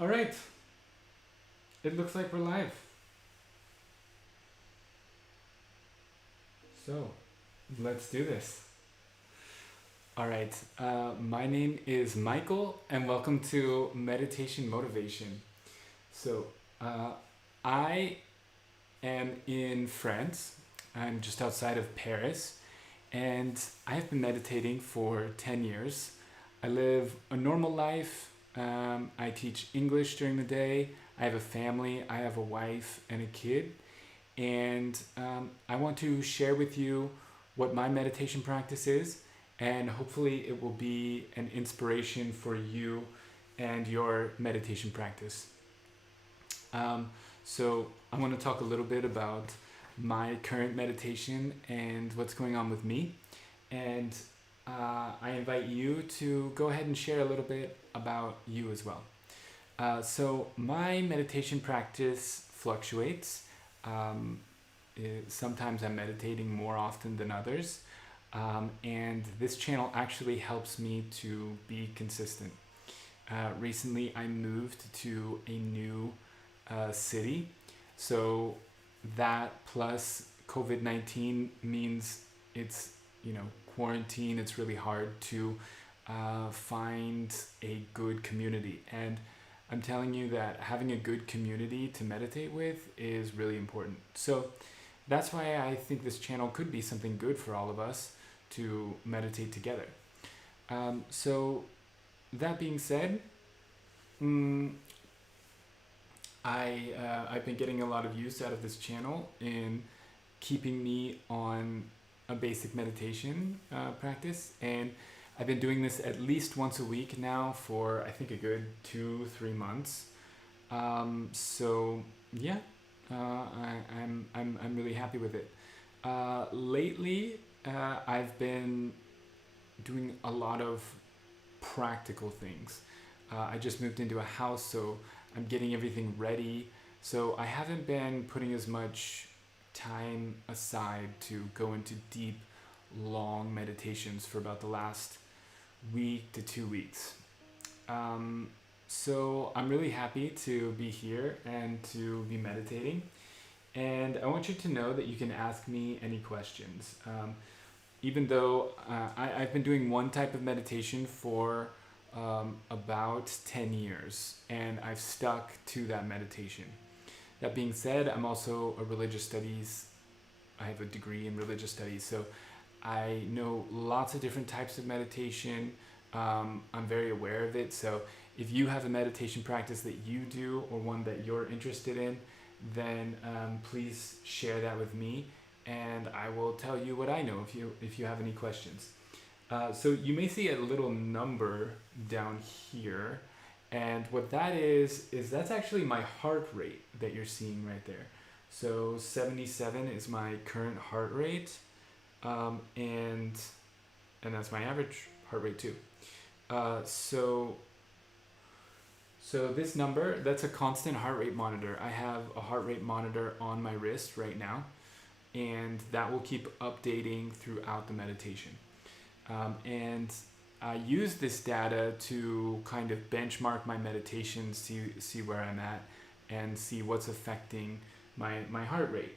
All right, it looks like we're live. So, let's do this. All right, my name is Michael, and welcome to Meditation Motivation. So, uh, I am in France. I'm just outside of Paris, and I have been meditating for 10 years. I live a normal life. I teach English during the day. I have a family. I have a wife and a kid. And I want to share with you what my meditation practice is, and hopefully, it will be an inspiration for you and your meditation practice. Um, so, I want to talk a little bit about my current meditation and what's going on with me. And I invite you to go ahead and share a little bit about you as well. My meditation practice fluctuates. Um, Sometimes I'm meditating more often than others, and this channel actually helps me to be consistent. Recently, I moved to a new city, so that plus COVID-19 means it's quarantine. It's really hard to find a good community, and I'm telling you that having a good community to meditate with is really important. So that's why I think this channel could be something good for all of us to meditate together. So that being said, mm, I've been getting a lot of use out of this channel in keeping me on a basic meditation practice, and I've been doing this at least once a week now for I think a good 2-3 months. So yeah, I'm really happy with it. Lately, I've been doing a lot of practical things. I just moved into a house, so I'm getting everything ready. So I haven't been putting as much time aside to go into deep, long meditations for about the last week to 2 weeks. So I'm really happy to be here and to be meditating. And I want you to know that you can ask me any questions. Even though I've been doing one type of meditation for about 10 years, and I've stuck to that meditation. That being said, I'm also a religious studies, I have a degree in religious studies, so I know lots of different types of meditation. I'm very aware of it, so if you have a meditation practice that you do or one that you're interested in, then please share that with me, and I will tell you what I know if you have any questions. So you may see a little number down here, and what that is that's actually my heart rate that you're seeing right there. So 77 is my current heart rate, and that's my average heart rate too. So this number, that's a constant heart rate monitor. I have a heart rate monitor on my wrist right now, and that will keep updating throughout the meditation. And I use this data to kind of benchmark my meditation, see where I'm at, and see what's affecting my heart rate.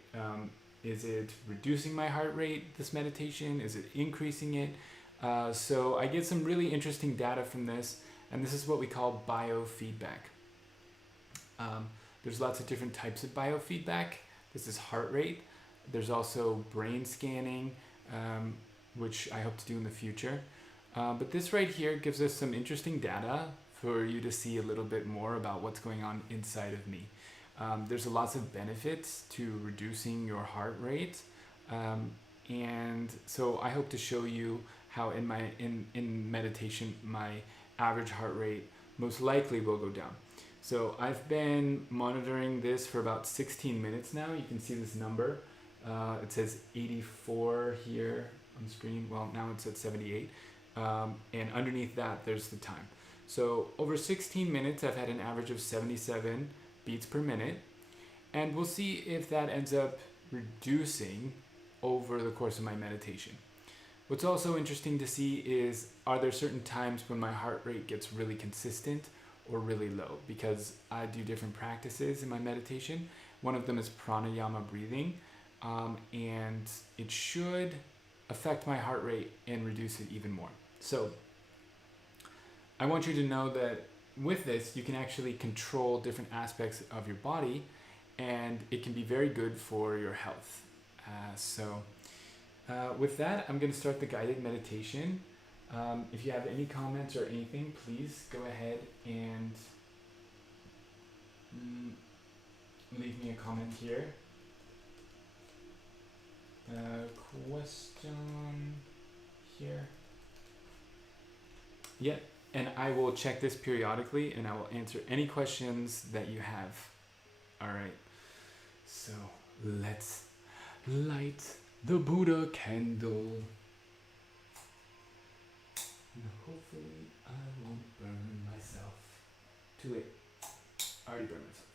Is it reducing my heart rate, this meditation? Is it increasing it? So I get some really interesting data from this, and this is what we call biofeedback. There's lots of different types of biofeedback. This is heart rate. There's also brain scanning, which I hope to do in the future. But this right here gives us some interesting data for you to see a little bit more about what's going on inside of me. There's lots of benefits to reducing your heart rate. And so I hope to show you how in meditation my average heart rate most likely will go down. So I've been monitoring this for about 16 minutes now. You can see this number. It says 84 here on the screen. Well, now it's at 78. And underneath that, there's the time. So over 16 minutes, I've had an average of 77 beats per minute. And we'll see if that ends up reducing over the course of my meditation. What's also interesting to see is, are there certain times when my heart rate gets really consistent, or really low, because I do different practices in my meditation. One of them is pranayama breathing, and it should affect my heart rate and reduce it even more. So I want you to know that with this, you can actually control different aspects of your body, and it can be very good for your health. With that, I'm going to start the guided meditation. If you have any comments or anything, please go ahead and leave me a comment here. Question here. Yeah, and I will check this periodically, and I will answer any questions that you have. All right, so let's light the Buddha candle. And hopefully I won't burn myself. Too late. I already burned myself.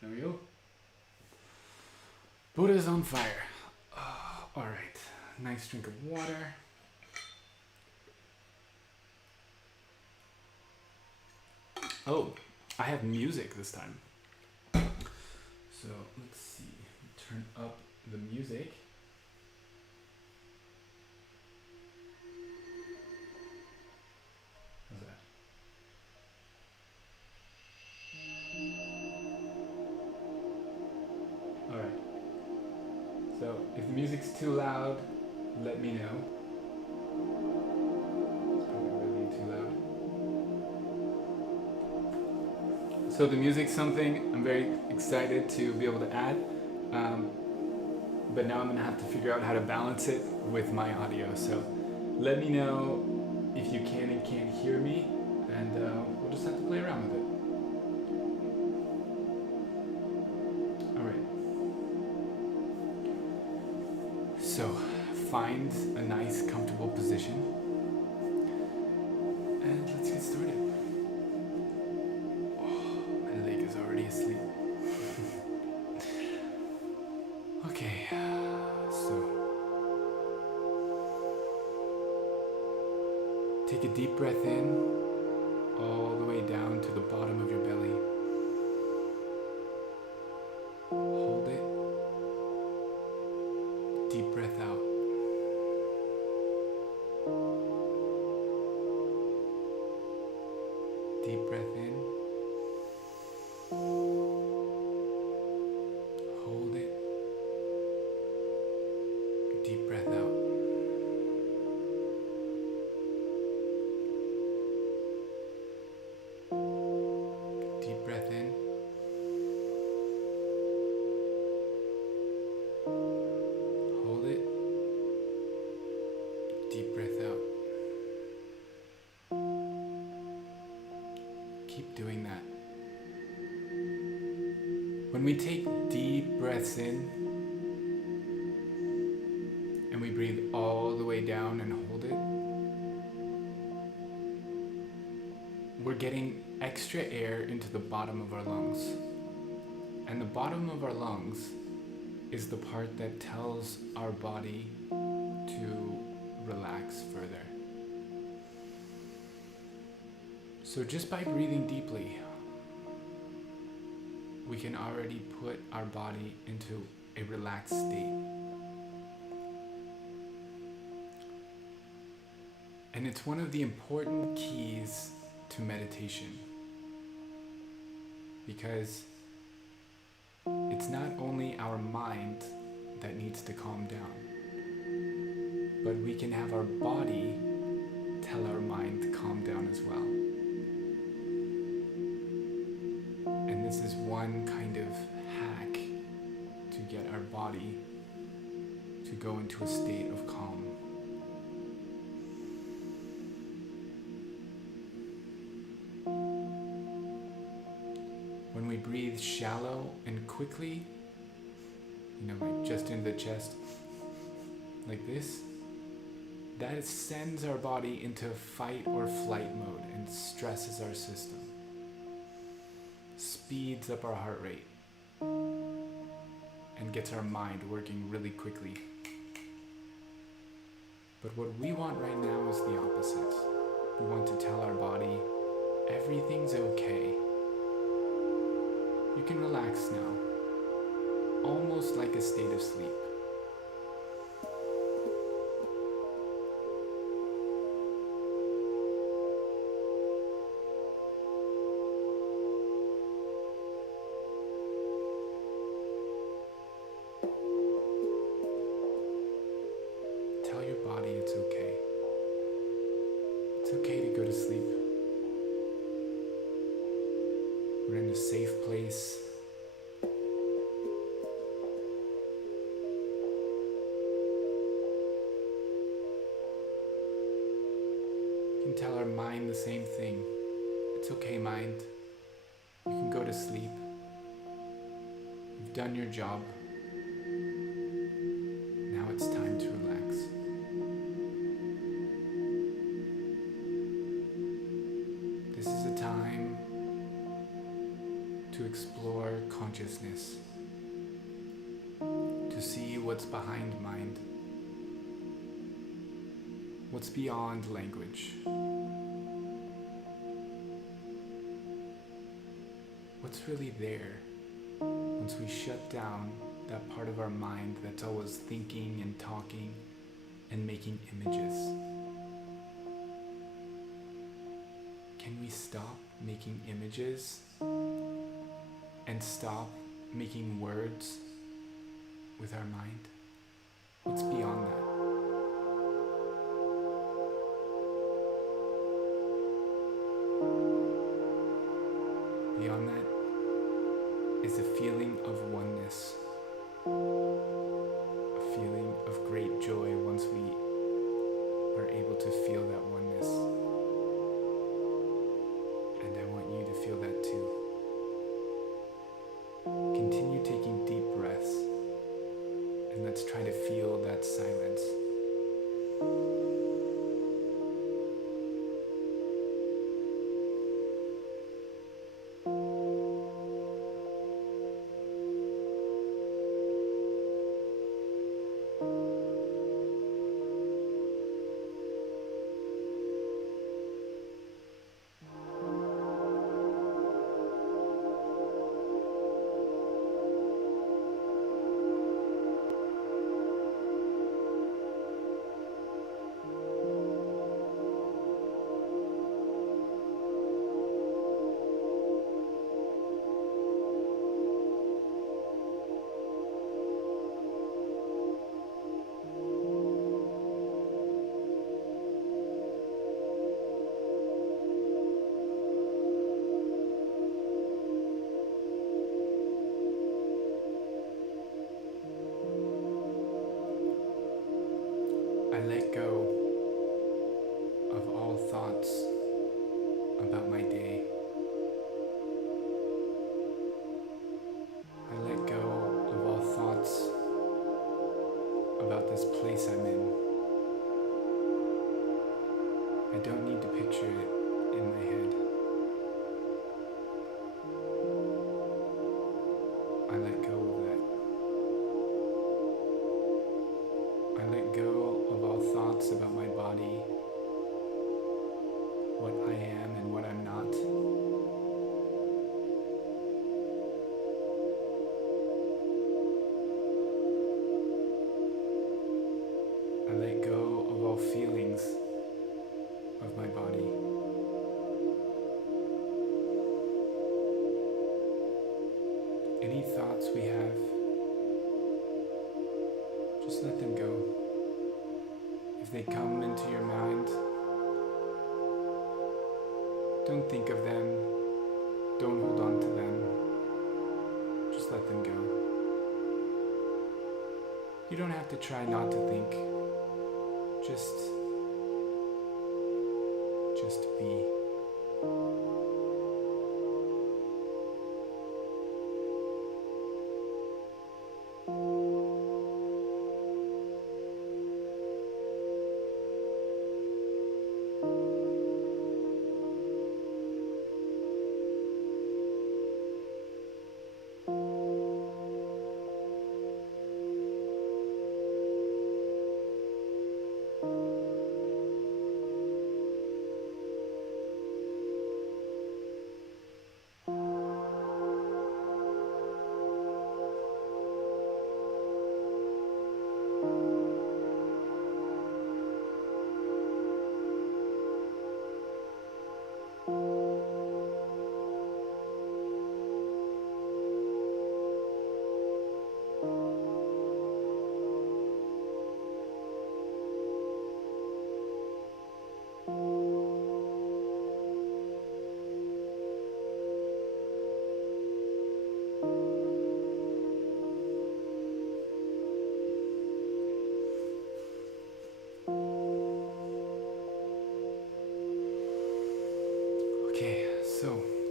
There we go. Buddha's on fire. Oh, all right. Nice drink of water. Oh, I have music this time. So let's see. Turn up the music. How's that? All right. So if the music's too loud, let me know. It's probably really too loud. So the music's something I'm very excited to be able to add, but now I'm gonna have to figure out how to balance it with my audio. So let me know if you can and can't hear me, and we'll just have to play around with it. All right. So find a nice, comfortable position, and let's get started. Already asleep. Okay, so take a deep breath in, all the way down to the bottom of your belly. Hold it. Deep breath out. Deep breath in. Hold it. Deep breath out. Deep breath in. Hold it. Deep breath out. Keep doing that. When we take deep breaths in and we breathe all the way down and hold it, we're getting extra air into the bottom of our lungs. And the bottom of our lungs is the part that tells our body to relax further. So just by breathing deeply, we can already put our body into a relaxed state. And it's one of the important keys to meditation, because it's not only our mind that needs to calm down, but we can have our body tell our mind to calm down as well. And this is one kind of hack to get our body to go into a state of calm. When we breathe shallow and quickly, like just in the chest, like this, that sends our body into fight or flight mode and stresses our system, speeds up our heart rate, and gets our mind working really quickly. But what we want right now is the opposite. We want to tell our body, everything's okay. You can relax now, almost like a state of sleep. Tell your body it's okay. It's okay to go to sleep. We're in a safe place. You can tell our mind the same thing. It's okay, mind. You can go to sleep. You've done your job. Now it's time to relax. This is a time to explore consciousness, to see what's behind mind, what's beyond language, what's really there once we shut down that part of our mind that's always thinking and talking and making images. Can we stop making images and stop making words with our mind? What's beyond that? Beyond that is a feeling of oneness, a feeling of great joy once we are able to feel that oneness. And I want you to feel that too. Continue taking deep breaths, and let's try to feel that silence. I let go of all thoughts about my day. I let go of all thoughts about this place I'm in. I don't need to picture it in my head. I let go of that. I let go of all thoughts about my body, what I am and what I'm not. I let go of all feelings of my body. Any thoughts we have, just let them go. If they come into your mind, don't think of them, don't hold on to them, just let them go. You don't have to try not to think, just be.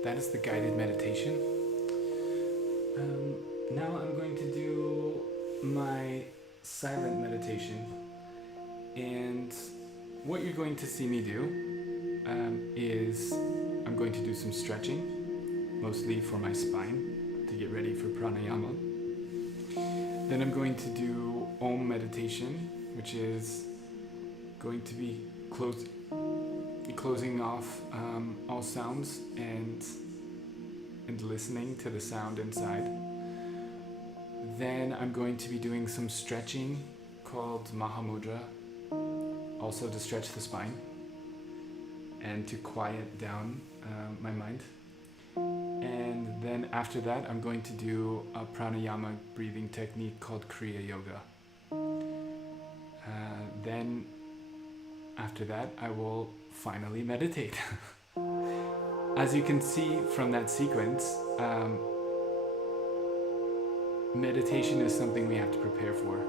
that is the guided meditation. Now I'm going to do my silent meditation. And what you're going to see me do is I'm going to do some stretching, mostly for my spine, to get ready for pranayama. Then I'm going to do Om meditation, which is going to be closing off all sounds and listening to the sound inside. Then I'm going to be doing some stretching called Mahamudra, also to stretch the spine and to quiet down my mind. And then after that, I'm going to do a pranayama breathing technique called Kriya Yoga. Then after that, I will finally meditate. As you can see from that sequence, meditation is something we have to prepare for.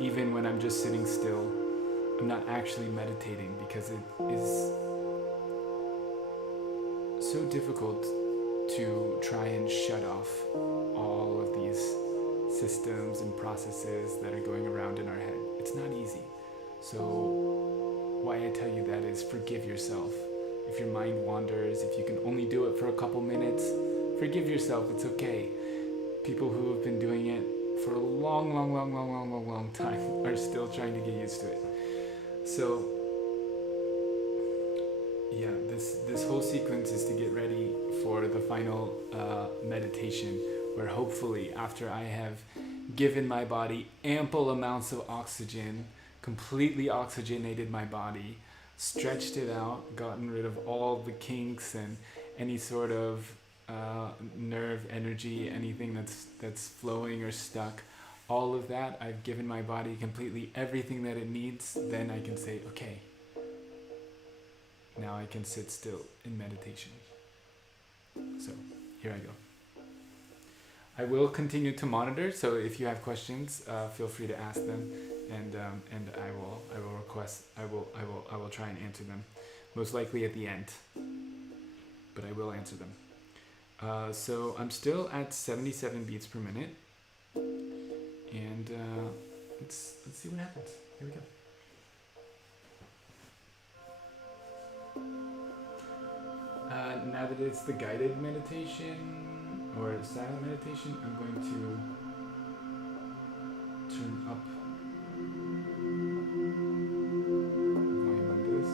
Even when I'm just sitting still, I'm not actually meditating because it is so difficult to try and shut off all of these systems and processes that are going around in our head. It's not easy. So why I tell you that is forgive yourself. If your mind wanders, if you can only do it for a couple minutes, forgive yourself, it's okay. People who have been doing it for a long time are still trying to get used to it. So yeah, this whole sequence is to get ready for the final meditation, where hopefully after I have given my body ample amounts of oxygen, completely oxygenated my body, stretched it out, gotten rid of all the kinks and any sort of nerve energy, anything that's flowing or stuck, all of that, I've given my body completely everything that it needs, then I can say, okay, now I can sit still in meditation. So here I go. I will continue to monitor, so if you have questions, feel free to ask them, and I will try and answer them, most likely at the end, but I will answer them. So I'm still at 77 beats per minute, and let's see what happens. Here we go. Now that it's the guided meditation or silent meditation, I'm going to turn up volume on this.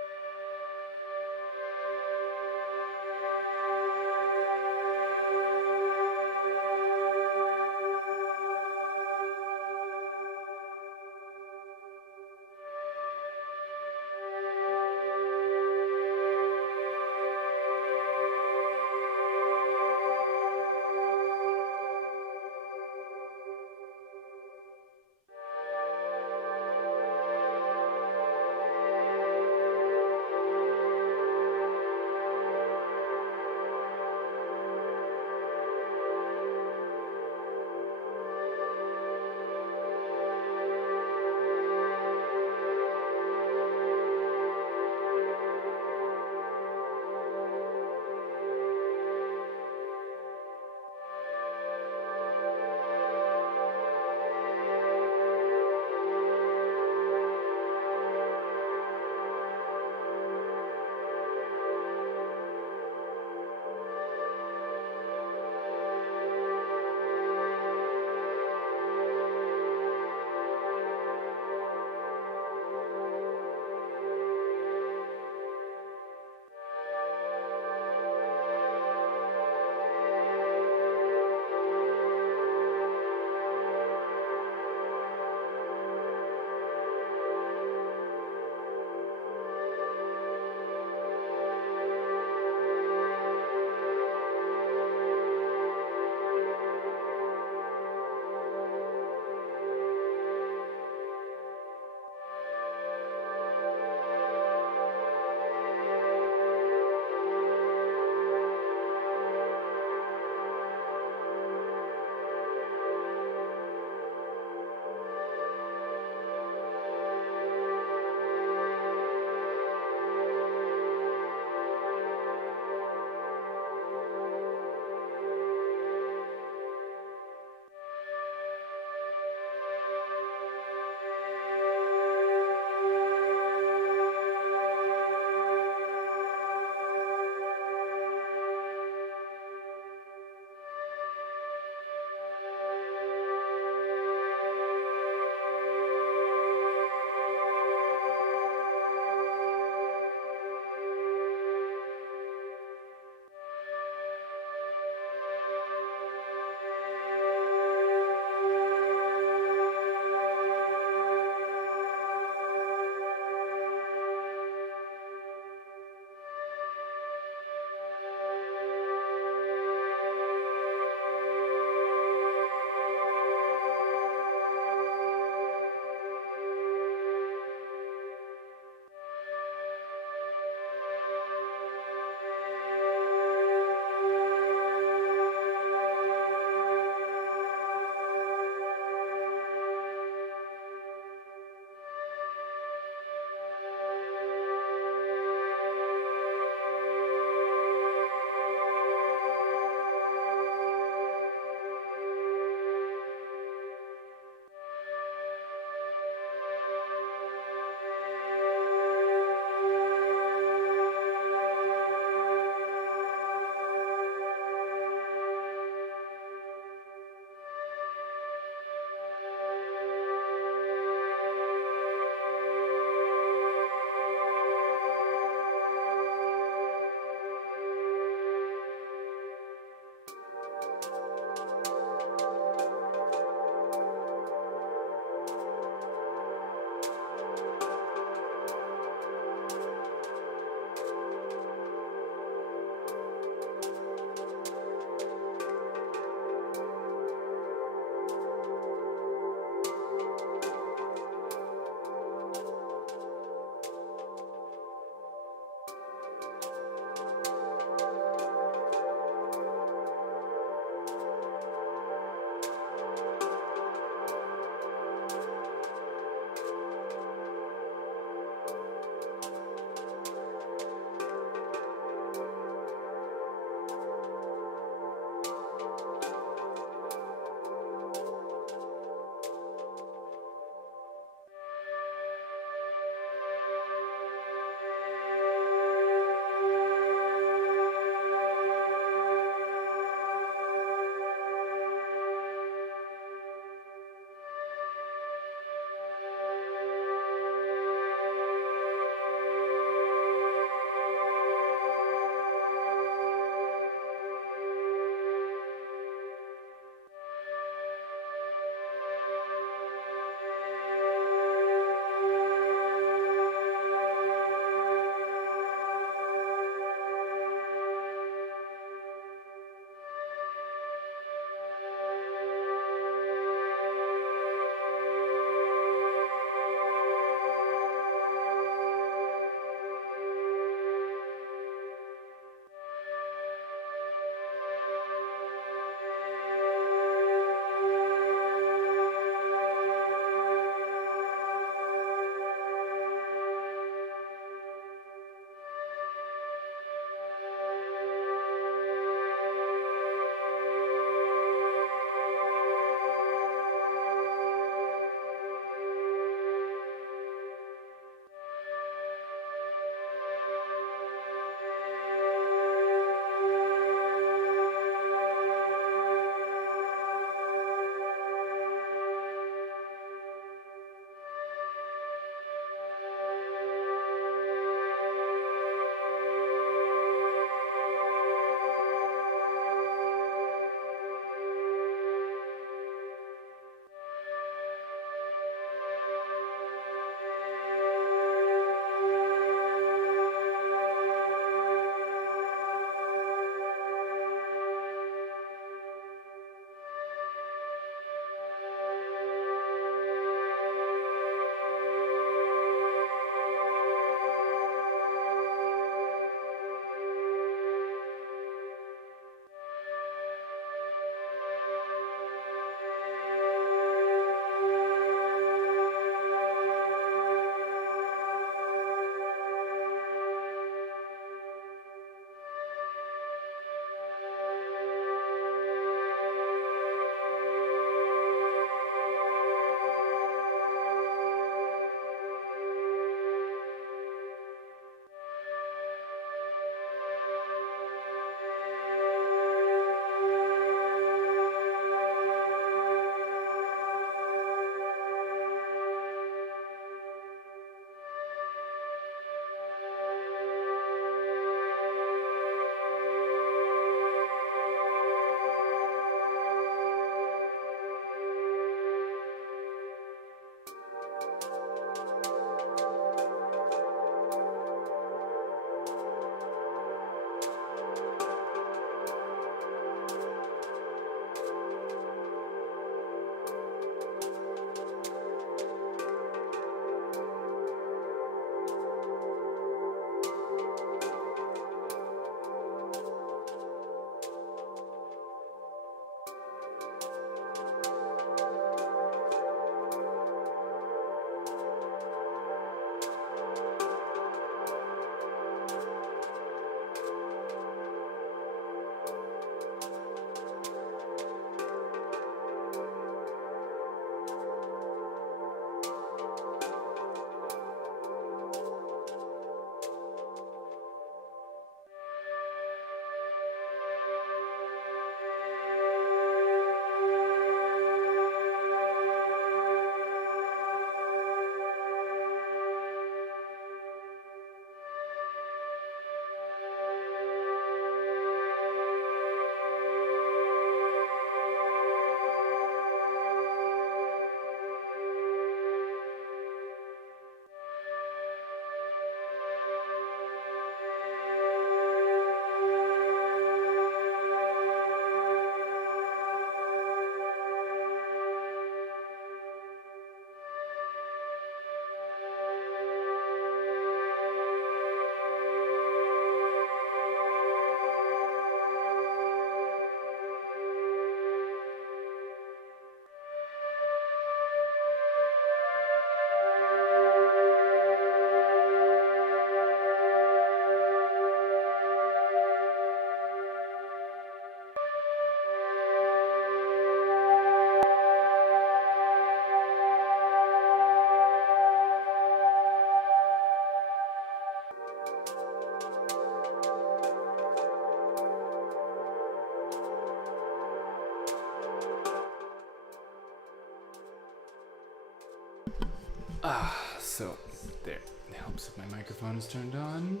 So there. It helps if my microphone is turned on.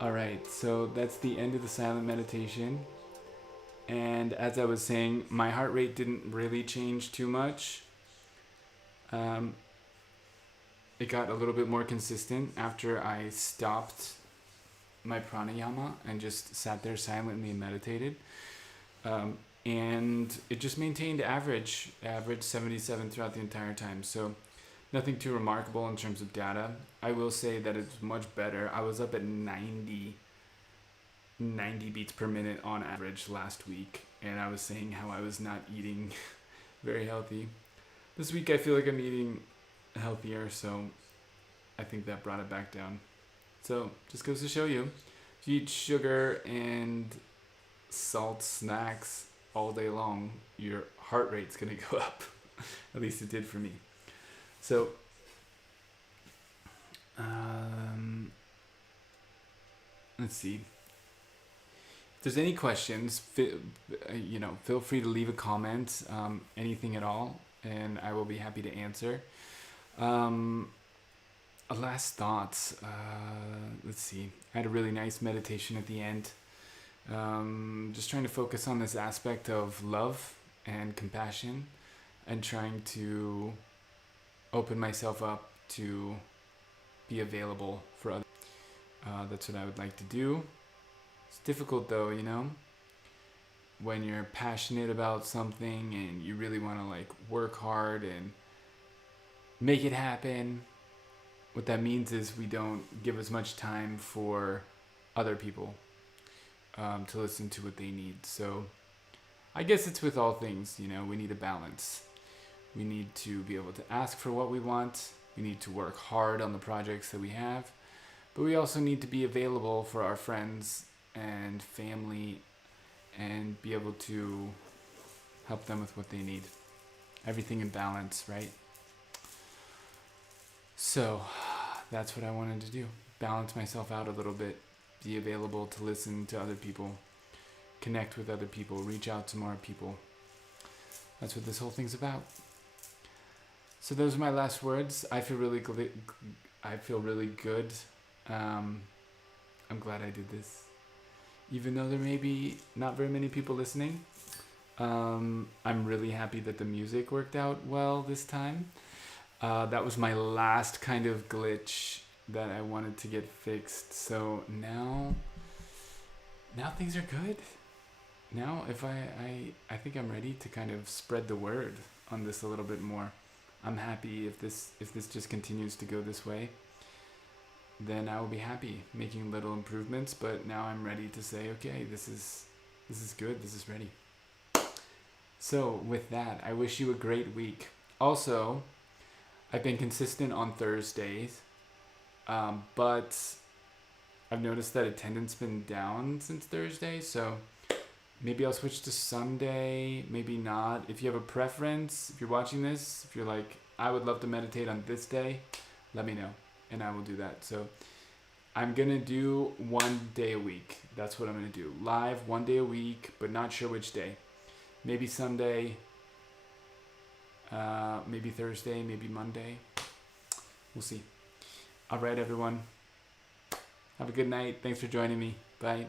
Alright, so that's the end of the silent meditation. And as I was saying, my heart rate didn't really change too much. It got a little bit more consistent after I stopped my pranayama and just sat there silently and meditated. And it just maintained average 77 throughout the entire time. So nothing too remarkable in terms of data. I will say that it's much better. I was up at 90 beats per minute on average last week, and I was saying how I was not eating very healthy. This week I feel like I'm eating healthier, so I think that brought it back down. So just goes to show you, if you eat sugar and salt snacks all day long, your heart rate's gonna go up. At least it did for me. So let's see. If there's any questions, feel free to leave a comment, anything at all, and I will be happy to answer. Last thoughts. Let's see. I had a really nice meditation at the end. Just trying to focus on this aspect of love and compassion, and trying to open myself up to be available for others. That's what I would like to do. It's difficult though, when you're passionate about something and you really want to work hard and make it happen. What that means is we don't give as much time for other people to listen to what they need. So I guess it's with all things, we need a balance. We need to be able to ask for what we want. We need to work hard on the projects that we have. But we also need to be available for our friends and family and be able to help them with what they need. Everything in balance, right? So that's what I wanted to do. Balance myself out a little bit. Be available to listen to other people. Connect with other people. Reach out to more people. That's what this whole thing's about. So those are my last words. I feel really good. I'm glad I did this. Even though there may be not very many people listening, I'm really happy that the music worked out well this time. That was my last kind of glitch that I wanted to get fixed. So now things are good. Now if I think I'm ready to kind of spread the word on this a little bit more. I'm happy if this just continues to go this way. Then I will be happy making little improvements, but now I'm ready to say, okay, this is good, this is ready. So with that, I wish you a great week. Also, I've been consistent on Thursdays, but I've noticed that attendance been down since Thursday, so maybe I'll switch to Sunday, maybe not. If you have a preference, if you're watching this, if you're like, I would love to meditate on this day, let me know, and I will do that. So I'm going to do 1 day a week. That's what I'm going to do. Live 1 day a week, but not sure which day. Maybe Sunday, maybe Thursday, maybe Monday. We'll see. All right, everyone. Have a good night. Thanks for joining me. Bye.